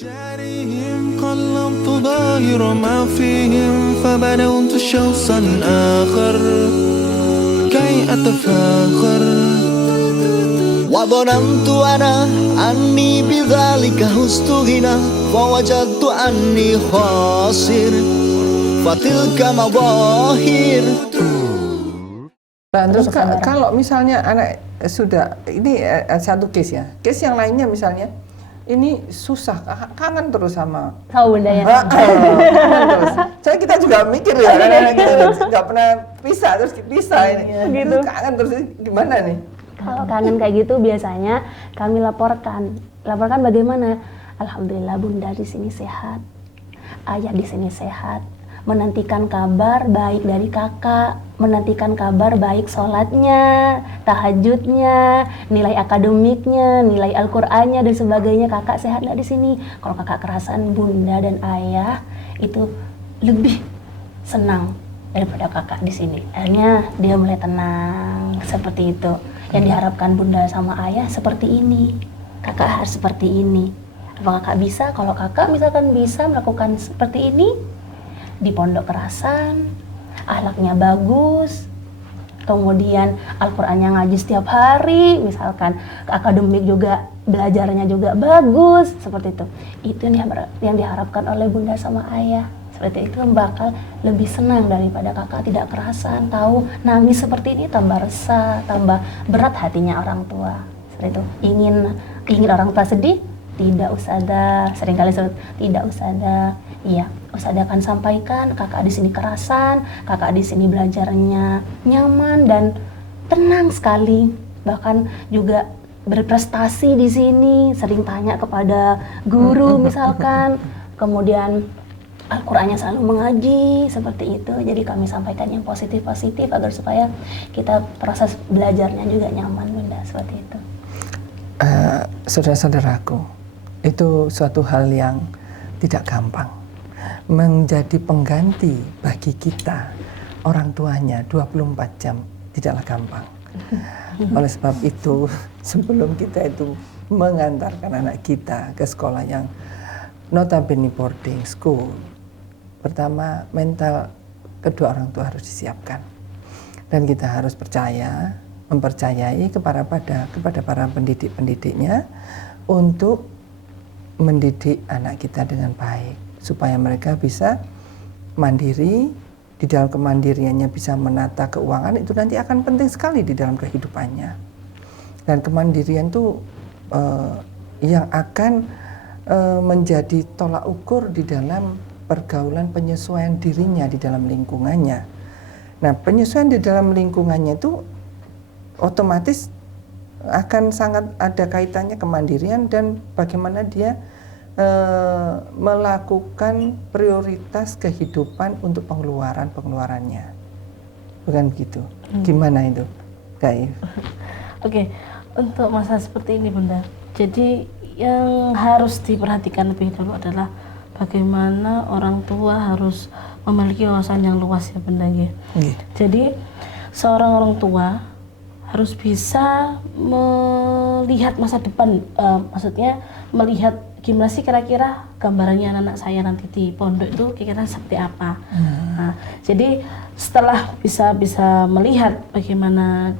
جارهم قلبت ظاهر ما فيهم فبنوت شخصا آخر كي أتفاخر وظننت أنا أني بذلك هزت غنى فوجدت أني خاسر فتلك مظاهر. Nah, terus kalau misalnya anak sudah ini satu case ya, case yang lainnya misalnya ini susah, kangen terus sama bunda ya. Kangen terus. Saya kita juga mikir ya, anak-anak kita nggak pernah pisah terus pisah ini, gitu. Kangen terus gimana nih? Kalau kangen kayak gitu biasanya kami laporkan bagaimana. Alhamdulillah bunda di sini sehat, ayah di sini sehat. Menantikan kabar baik dari kakak, menantikan kabar baik sholatnya, tahajudnya, nilai akademiknya, nilai Al-Qur'annya dan sebagainya. Kakak sehat nggak di sini? Kalau kakak kerasan bunda dan ayah itu lebih senang daripada kakak di sini. Akhirnya dia mulai tenang seperti itu. Yang diharapkan bunda sama ayah seperti ini, kakak harus seperti ini. Apa kakak bisa? Kalau kakak misalkan bisa melakukan seperti ini, di pondok kerasan, akhlaknya bagus, kemudian Al-Qur'annya ngaji setiap hari, misalkan akademik juga belajarnya juga bagus, seperti itu. Itu yang diharapkan oleh bunda sama ayah. Seperti itu bakal lebih senang daripada kakak tidak kerasan, tahu nangis seperti ini tambah resah, tambah berat hatinya orang tua. Seperti itu. Ingin orang tua sedih, tidak usah ada. Seringkali tidak usah ada. Iya, Ustazah akan sampaikan kakak di sini kerasan, kakak di sini belajarnya nyaman dan tenang sekali. Bahkan juga berprestasi di sini, sering tanya kepada guru misalkan. Kemudian Al-Qur'annya selalu mengaji, seperti itu. Jadi kami sampaikan yang positif-positif agar supaya kita proses belajarnya juga nyaman, bunda, seperti itu. Saudara-saudaraku, itu suatu hal yang tidak gampang. Menjadi pengganti bagi kita orang tuanya 24 jam tidaklah gampang. Oleh sebab itu, sebelum kita itu mengantarkan anak kita ke sekolah yang notabene boarding school, pertama mental kedua orang tua harus disiapkan. Dan kita harus mempercayai kepada para pendidik-pendidiknya untuk mendidik anak kita dengan baik, supaya mereka bisa mandiri. Di dalam kemandiriannya bisa menata keuangan, itu nanti akan penting sekali di dalam kehidupannya. Dan kemandirian itu yang akan menjadi tolak ukur di dalam pergaulan penyesuaian dirinya di dalam lingkungannya. Nah, penyesuaian di dalam lingkungannya itu otomatis akan sangat ada kaitannya kemandirian dan bagaimana dia melakukan prioritas kehidupan untuk pengeluarannya, bukan begitu? Gimana itu, Kak? Oke, untuk masa seperti ini bunda, jadi yang harus diperhatikan lebih dulu adalah bagaimana orang tua harus memiliki wawasan yang luas ya bunda ya. Jadi seorang orang tua harus bisa melihat masa depan, maksudnya melihat gimana sih kira-kira gambarannya anak saya nanti di pondok itu kira-kira seperti apa. Nah, jadi setelah bisa melihat bagaimana,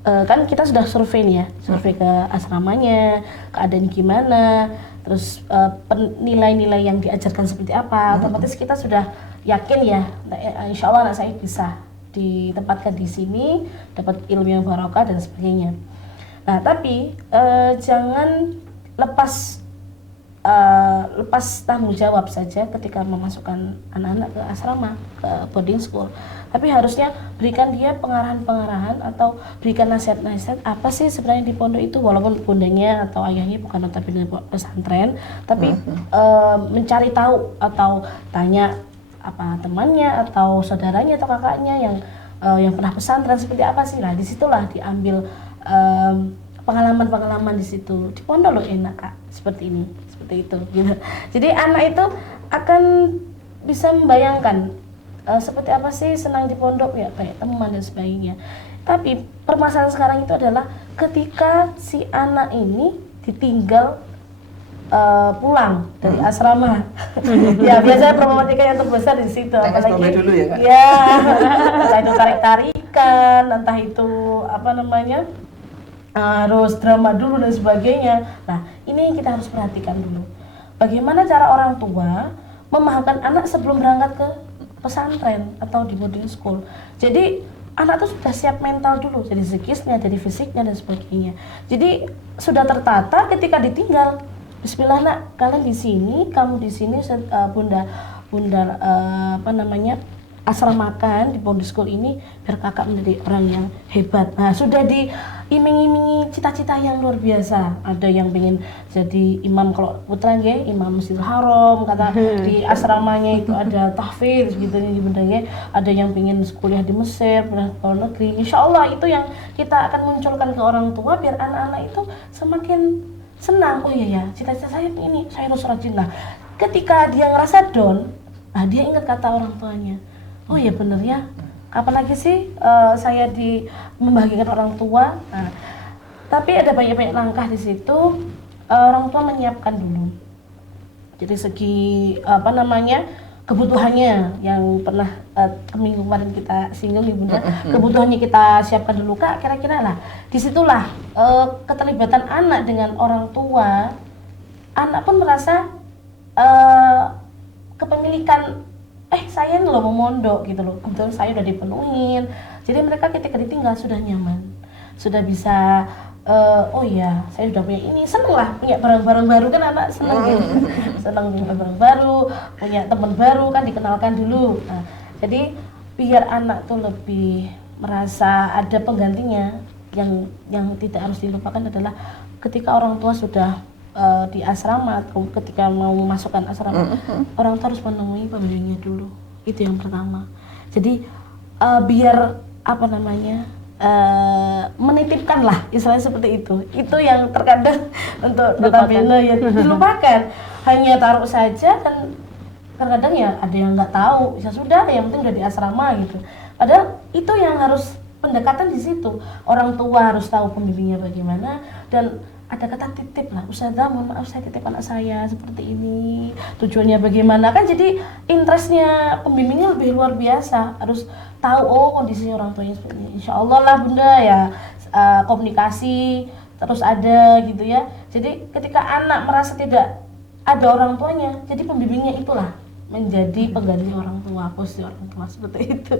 kan kita sudah survei nih ya, survei ke asramanya, keadaan gimana, terus nilai-nilai yang diajarkan seperti apa, otomatis kita sudah yakin ya, insya Allah anak saya bisa ditempatkan di sini, dapat ilmu yang barokah dan sebagainya. Nah, tapi jangan lepas tanggung jawab saja ketika memasukkan anak-anak ke asrama, ke boarding school. Tapi harusnya berikan dia pengarahan-pengarahan atau berikan nasihat-nasihat apa sih sebenarnya di pondok itu, walaupun bundanya atau ayahnya bukan notabene pesantren, tapi mencari tahu atau tanya apa temannya atau saudaranya atau kakaknya yang pernah pesantren seperti apa sih. Nah, disitulah diambil pengalaman-pengalaman di situ. Di pondok loh enak kak, seperti ini, seperti itu gitu. Jadi anak itu akan bisa membayangkan seperti apa sih senang di pondok ya, kayak teman dan sebagainya. Tapi permasalahan sekarang itu adalah ketika si anak ini ditinggal pulang dari asrama. Ya biasanya problematika yang terbesar di situ, apalagi dulu ya, Kak? ya entah itu tarik-tarikan, entah itu apa namanya harus drama dulu dan sebagainya. Nah ini kita harus perhatikan dulu bagaimana cara orang tua memahamkan anak sebelum berangkat ke pesantren atau di boarding school. Jadi anak tuh sudah siap mental dulu, jadi psikisnya, jadi fisiknya dan sebagainya. Jadi sudah tertata ketika ditinggal. Bismillah nak, kalian di sini, kamu di sini, bunda apa namanya asramakan di boarding school ini biar kakak menjadi orang yang hebat. Nah sudah diiming-imingi cita-cita yang luar biasa. Ada yang pengen jadi imam, kalau putra ya imam Masjidil Haram, kata di asramanya itu ada tahfidz gitu nih bunda ya. Ada yang pengen kuliah di Mesir, pernah ke luar negeri. Insya Allah itu yang kita akan munculkan ke orang tua biar anak-anak itu semakin senang. Oh iya ya, cita-cita saya ini, saya harus rajin. Nah, ketika dia ngerasa down, nah dia ingat kata orang tuanya. Oh iya bener ya, kapan lagi sih saya membahagiakan orang tua. Nah, tapi ada banyak-banyak langkah di situ. Orang tua menyiapkan dulu. Jadi segi apa namanya kebutuhannya yang pernah minggu kemarin kita singgung ibu bunda, kebutuhannya kita siapkan dulu kak. Kira-kira lah, disitulah keterlibatan anak dengan orang tua. Anak pun merasa kepemilikan. Saya loh mau mondok gitu loh, kebetulan saya udah dipenuhin. Jadi mereka ketika ditinggal sudah nyaman, sudah bisa oh iya saya sudah punya ini, seneng lah punya barang-barang baru kan anak seneng gitu, seneng punya barang baru, punya teman baru kan dikenalkan dulu. Nah, jadi biar anak tuh lebih merasa ada penggantinya. Yang tidak harus dilupakan adalah ketika orang tua sudah di asrama atau ketika mau masukkan asrama, orang tua harus menemui pembimbingnya dulu. Itu yang pertama. Jadi biar apa namanya menitipkan lah istilahnya seperti itu. Itu yang terkadang untuk notabene ya dilupakan. Hanya taruh saja kan terkadang ya ada yang nggak tahu. Ya sudah, yang penting udah di asrama gitu. Padahal itu yang harus pendekatan di situ. Orang tua harus tahu pembimbingnya bagaimana dan ada kata titip lah, Ustazah mohon maaf saya titip anak saya seperti ini, tujuannya bagaimana, kan jadi interestnya pembimbingnya lebih luar biasa, harus tahu oh kondisi orang tuanya seperti ini. Insya Allah lah bunda ya komunikasi terus ada gitu ya. Jadi ketika anak merasa tidak ada orang tuanya, jadi pembimbingnya itulah menjadi pengganti orang tua, posisi orang tua seperti itu.